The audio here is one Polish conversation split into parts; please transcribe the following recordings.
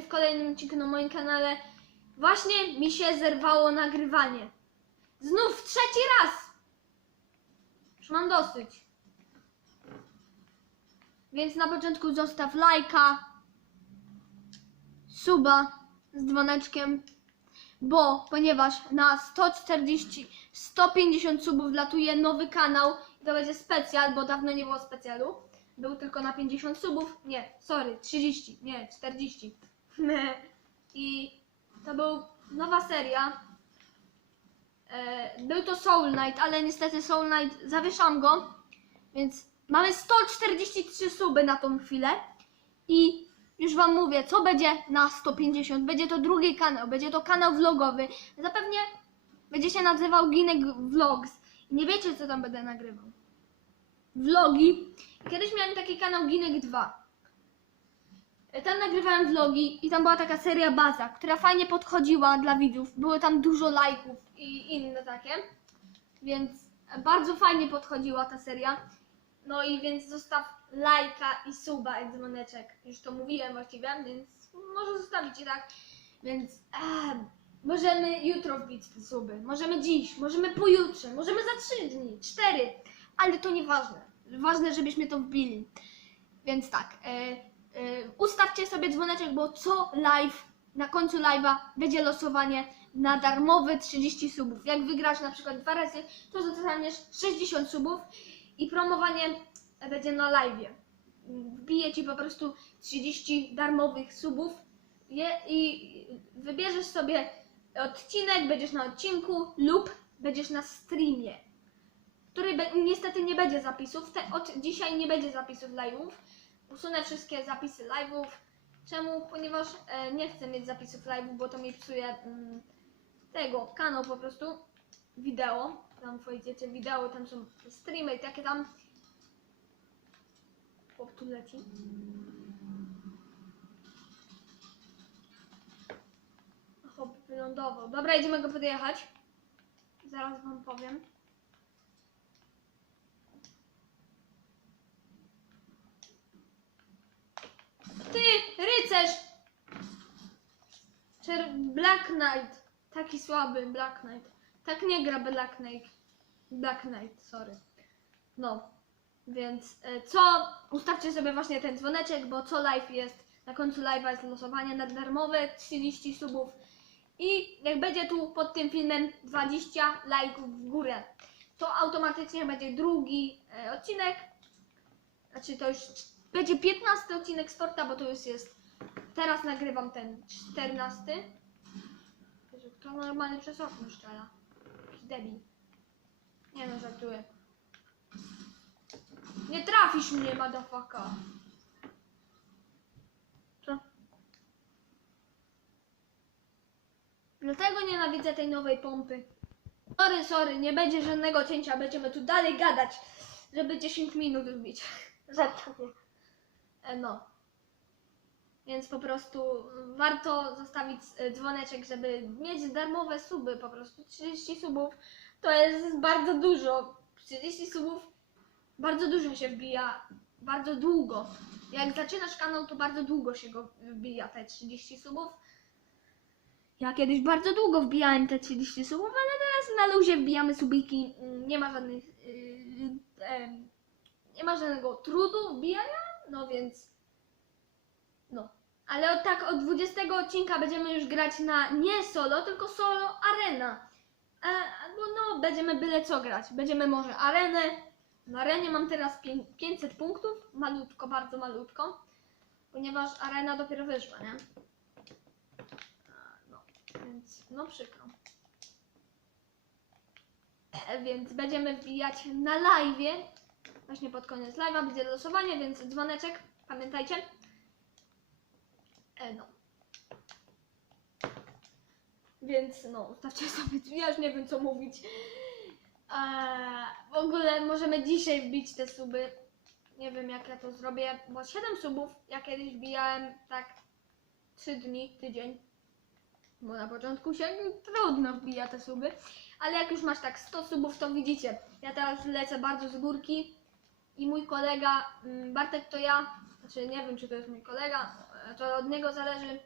w kolejnym odcinku na moim kanale. Właśnie mi się zerwało nagrywanie. Znów trzeci raz! Już mam dosyć. Więc na początku zostaw lajka, suba z dzwoneczkiem, bo ponieważ na 140, 150 subów latuje nowy kanał i to będzie specjal, bo dawno nie było specjalu. Był tylko na 50 subów. Nie, sorry, 30, nie, 40. I to był nowa seria. E, Był to Soul Knight, ale niestety Soul Knight zawieszam go. Więc mamy 143 suby na tą chwilę. I już wam mówię, co będzie na 150. Będzie to drugi kanał, będzie to kanał vlogowy. Zapewne będzie się nazywał Ginek Vlogs. I nie wiecie, co tam będę nagrywał. Vlogi. Kiedyś miałem taki kanał Ginek 2. Tam nagrywałem vlogi i tam była taka seria baza, która fajnie podchodziła dla widzów. Było tam dużo lajków i inne takie. Więc bardzo fajnie podchodziła ta seria. No i więc zostaw lajka i suba i dzwoneczek. Już to mówiłem właściwie, więc może zostawić tak. Więc eh, możemy jutro wbić te suby. Możemy dziś, możemy pojutrze, możemy za trzy dni, cztery. Ale to nieważne. Ważne, żebyśmy to wbili. Więc tak. E, e, ustawcie sobie dzwoneczek, bo co live, na końcu live'a będzie losowanie na darmowe 30 subów. Jak wygrasz na przykład dwa razy, to dostaniesz 60 subów i promowanie będzie na live'ie. Wbije ci po prostu 30 darmowych subów i wybierzesz sobie odcinek, będziesz na odcinku lub będziesz na streamie, który niestety nie będzie zapisów. Te, od dzisiaj nie będzie zapisów live'ów. Usunę wszystkie zapisy live'ów. Czemu? Ponieważ e, nie chcę mieć zapisów live'ów, bo to mi psuje mm, tego kanał po prostu wideo. Tam wejdziecie wideo, tam są streamy i takie tam. O, tu leci. Hop, wylądował. Dobra, idziemy go podjechać. Zaraz wam powiem. Ty, rycerz! Czer Black Knight. Taki słaby Black Knight. Tak nie gra Black Knight. Black Knight, sorry. No, więc e, co? Ustawcie sobie właśnie ten dzwoneczek, bo co live jest, na końcu live'a jest losowanie na darmowe 30 subów. I jak będzie tu pod tym filmem 20 lajków w górę, to automatycznie będzie drugi e, odcinek. Znaczy to już będzie 15 odcinek Storta, bo to już jest. Teraz nagrywam ten 14. Jezu, Kto normalnie przez okno? Jakiś debil. Nie no, żartuję. Nie trafisz mnie, motherfucker. Co? Dlatego nienawidzę tej nowej pompy. Sorry, sorry, nie będzie żadnego cięcia, będziemy tu dalej gadać, żeby 10 minut wbić. Żartuję. E, No. Więc po prostu warto zostawić e, dzwoneczek, żeby mieć darmowe suby. Po prostu 30 subów to jest bardzo dużo. 30 subów bardzo dużo się wbija. Bardzo długo. Jak zaczynasz kanał, to bardzo długo się go wbija, te 30 subów. Ja kiedyś bardzo długo wbijałem te 30 subów, ale teraz na luzie wbijamy subiki. Mm, Nie ma żadnych. Yy, em, nie ma żadnego trudu wbijania, no więc. No. Ale od, tak od 20 odcinka będziemy już grać na nie solo, tylko solo arena. E, albo no, będziemy byle co grać. Będziemy może arenę. Na arenie mam teraz pię- 500 punktów, malutko, bardzo malutko, ponieważ arena dopiero wyszła, nie? No, więc no przykro. E, Więc będziemy wbijać na live. Właśnie pod koniec live'a będzie losowanie, więc dzwoneczek, pamiętajcie. E, no. Więc no, ustawcie sobie, ja już nie wiem co mówić. Eee, w ogóle możemy dzisiaj wbić te suby. Nie wiem jak ja to zrobię, bo 7 subów ja kiedyś wbijałem tak 3 dni, tydzień. Bo na początku się trudno wbija te suby. Ale jak już masz tak 100 subów, to widzicie. Ja teraz lecę bardzo z górki i mój kolega mm, Bartek to ja, znaczy nie wiem czy to jest mój kolega, e, to od niego zależy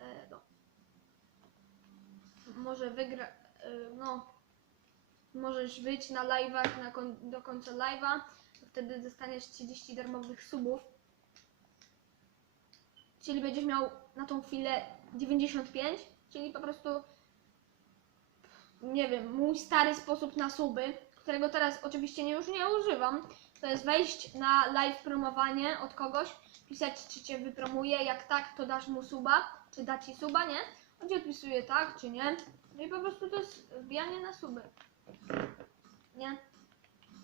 E, no. Może wygra. E, no. Możesz wyjść na live'ach kon- do końca live'a. Wtedy dostaniesz 30 darmowych subów. Czyli będziesz miał na tą chwilę 95, czyli po prostu nie wiem, mój stary sposób na suby, którego teraz oczywiście nie, już nie używam, to jest wejść na live promowanie od kogoś, pisać czy cię wypromuje, jak tak, to dasz mu suba, czy da ci suba, nie? On ci odpisuje tak, czy nie. No i po prostu to jest wbijanie na suby. Nie?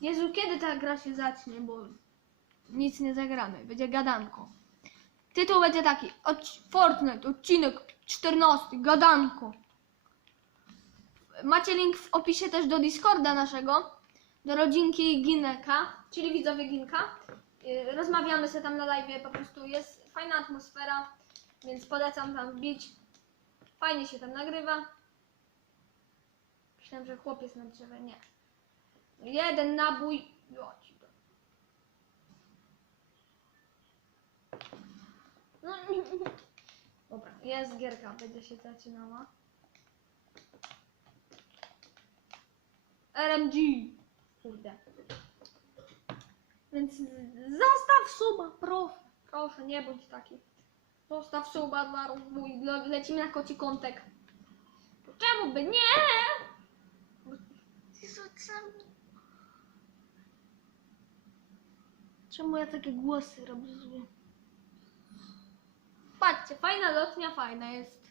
Jezu, kiedy ta gra się zacznie, bo nic nie zagramy, będzie gadanko. Tytuł będzie taki, Fortnite, odcinek 14, gadanko. Macie link w opisie też do Discorda naszego, do rodzinki Gineka, czyli widzowie Ginka. Yy, Rozmawiamy sobie tam na live, po prostu jest fajna atmosfera, więc polecam tam wbić. Fajnie się tam nagrywa. Myślałem, że chłopiec na drzewie, nie. Jeden nabój. Joci. No, Dobra, jest gierka, będzie się zaczynała. RMG. Kurde. Więc zostaw suba, proszę. Proszę, nie bądź taki. Zostaw suba dla rozwój. Le- Lecimy na koci kątek. Czemu by nie? Jezu, czemu? Czemu ja takie głosy robię? Patrzcie, fajna lotnia, fajna jest.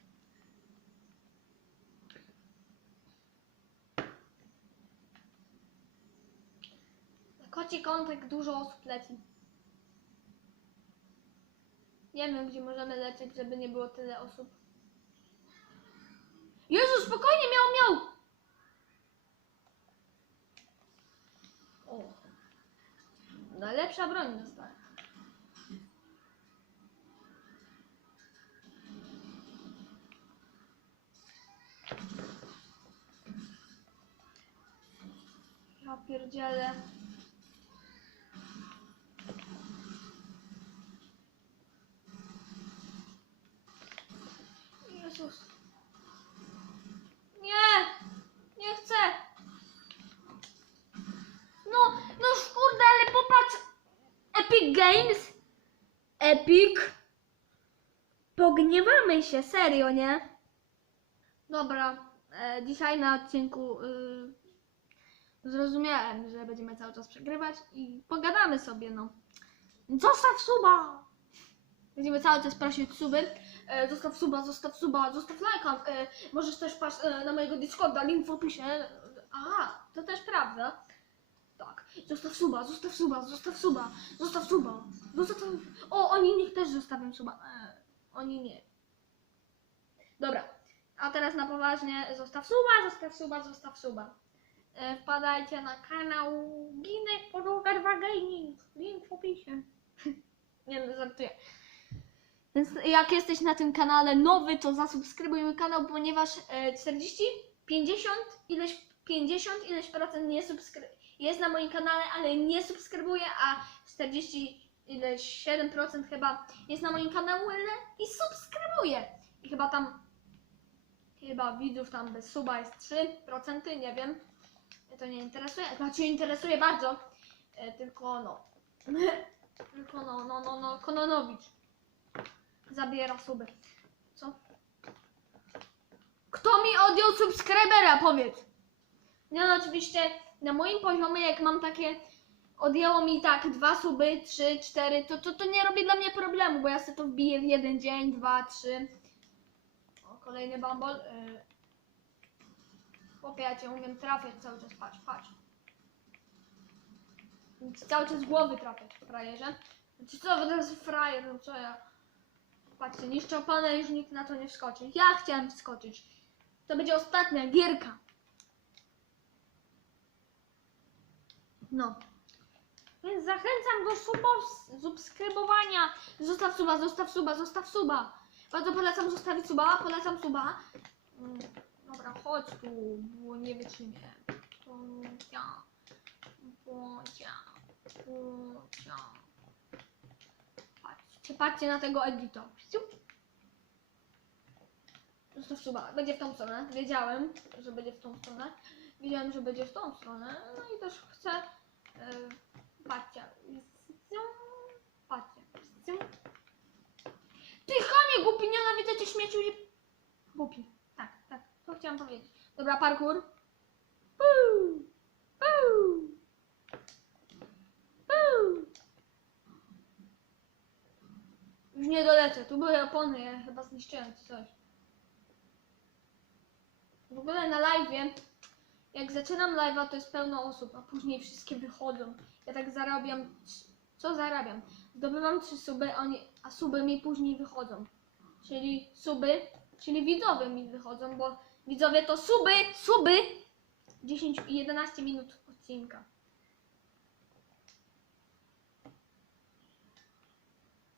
Koci kątek dużo osób leci. Nie wiem, gdzie możemy lecieć, żeby nie było tyle osób. Jezu, spokojnie, miał, miał! O. Najlepsza broń dostałem. Ja pierdzielę. Epic Games! Epic! Pogniewamy się, serio, nie? Dobra, e, dzisiaj na odcinku y, zrozumiałem, że będziemy cały czas przegrywać i pogadamy sobie, no. Zostaw suba! Będziemy cały czas prosić suby. E, zostaw suba, zostaw suba, zostaw lajka. E, możesz też paść e, na mojego Discorda, link w opisie. Aha, to też prawda. Zostaw suba, zostaw suba, zostaw suba, zostaw suba. Zostaw... O, oni niech też zostawią suba. E, oni nie. Dobra. A teraz na poważnie. Zostaw suba, zostaw suba, zostaw suba. E, wpadajcie na kanał Ginek Podłoga 2 Gaming. Link w opisie. nie no, żartuję. Więc jak jesteś na tym kanale nowy, to zasubskrybuj mój kanał, ponieważ e, 40, 50, ileś 50, ileś procent nie subskry- jest na moim kanale, ale nie subskrybuje, a 40, ileś 7% chyba jest na moim kanale i subskrybuje. I chyba tam, chyba widzów tam bez suba jest 3%, nie wiem. Mnie to nie interesuje, znaczy interesuje bardzo, e, tylko no, tylko no, no, no, no, Kononowicz zabiera suby. Co? Kto mi odjął subskrybera, powiedz? No oczywiście na moim poziomie, jak mam takie, odjęło mi tak dwa suby, trzy, cztery, to, to, to nie robi dla mnie problemu, bo ja sobie to wbiję w jeden dzień, dwa, trzy. O, kolejny bambol. Yy. Chłopie, ja cię umiem trafiać cały czas, patrz, patrz. Cały czas głowy trafiać, frajerze. Znaczy co, jest frajer, no co ja... Patrzcie, niszczą pana, już nikt na to nie wskoczy. Ja chciałem wskoczyć. To będzie ostatnia gierka. No. Więc zachęcam do subos- subskrybowania. Zostaw suba, zostaw suba, zostaw suba. Bardzo polecam zostawić suba, polecam suba. Mm, Dobra, chodź tu, bo nie wytrzymię. Pucia, pucia, pucia. Patrzcie, patrzcie na tego edita. Zostaw suba. Będzie w tą stronę. Wiedziałem, że będzie w tą stronę. Wiedziałem, że będzie w tą stronę. No i też chcę... Patrzcie. Patrzcie. Ty chamie głupi, nienawidzę cię śmieciu i... Głupi. Tak, tak. To chciałam powiedzieć. Dobra, parkour. Puu. Puu. Puu. Już nie dolecę. Tu były opony, ja chyba zniszczyłem czy coś. W ogóle na live, jak zaczynam live'a, to jest pełno osób, a później wszystkie wychodzą. Ja tak zarabiam. Co zarabiam? Zdobywam trzy suby, a, oni, a suby mi później wychodzą. Czyli suby, czyli widzowie mi wychodzą, bo widzowie to suby, suby! 10 i 11 minut odcinka.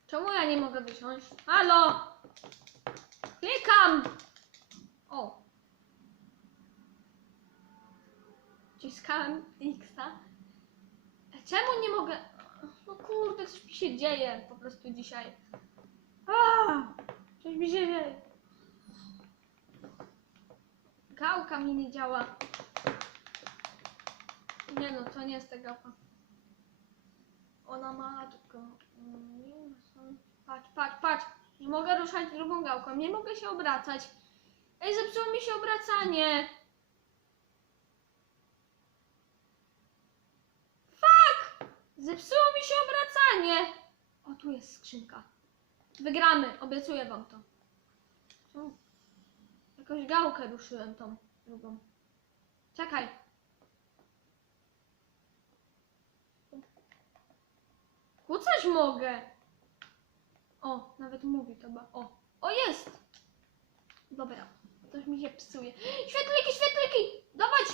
Czemu ja nie mogę wysiąść? Halo! Klikam! O! Wciskałem X-a. Czemu nie mogę? No kurde, coś mi się dzieje po prostu dzisiaj. Coś mi się dzieje. Gałka mi nie działa. Nie no, to nie jest ta gałka. Ona ma tylko... mm, Patrz, patrz, patrz. Nie mogę ruszać drugą gałką. Nie mogę się obracać. Ej, zepsuło mi się obracanie. Zepsuło mi się obracanie. O, tu jest skrzynka. Wygramy, obiecuję wam to. Czemu? Jakąś gałkę ruszyłem tą drugą. Czekaj. Kucać mogę. O, nawet mówi to ba. O, o jest! Dobra, coś mi się psuje. Świetliki, świetliki! Dawać!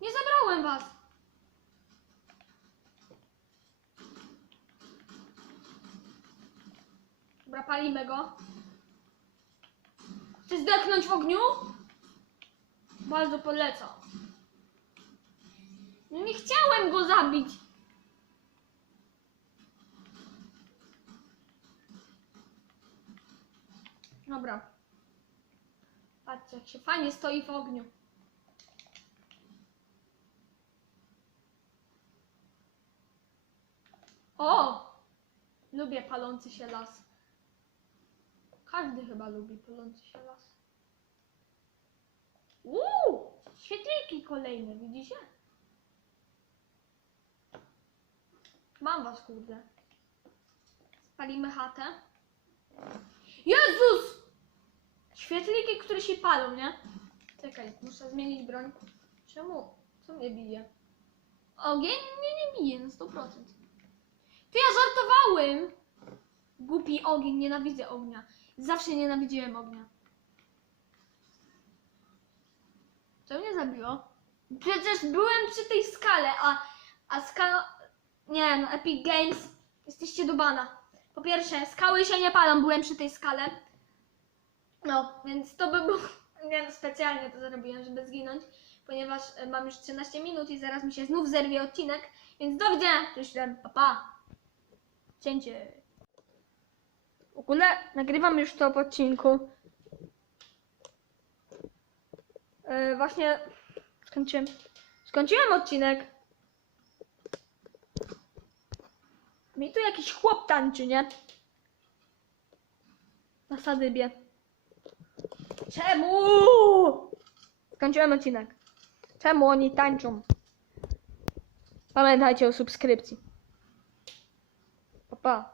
Nie zabrałem was! Dobra, palimy go. Chcesz zdechnąć w ogniu? Bardzo polecam. No nie chciałem go zabić. Dobra. Patrzcie, jak się fajnie stoi w ogniu. O! Lubię palący się las. Każdy chyba lubi palący się las. Uuu! Świetliki kolejne, widzicie? Mam was, kurde. Spalimy chatę. Jezus! Świetliki, które się palą, nie? Czekaj, muszę zmienić broń. Czemu? Co mnie bije? Ogień mnie nie bije na 100%. Ty, ja żartowałem! Głupi ogień, nienawidzę ognia. Zawsze nienawidziłem ognia. Co mnie zabiło? Przecież byłem przy tej skale, a, a skala... Nie no, Epic Games, jesteście do. Po pierwsze, skały się nie palą, byłem przy tej skale. No, więc to by było... Nie no, specjalnie to zrobiłem, żeby zginąć, ponieważ e, mam już 13 minut i zaraz mi się znów zerwie odcinek, więc do widzenia, cześć, pa, pa. Cięcie. W ogóle nagrywam już to po odcinku. Yy, właśnie skończyłem. Skończyłem odcinek. Mi tu jakiś chłop tańczy, nie? Na sadybie. Czemu? Skończyłem odcinek. Czemu oni tańczą? Pamiętajcie o subskrypcji. Pa, pa.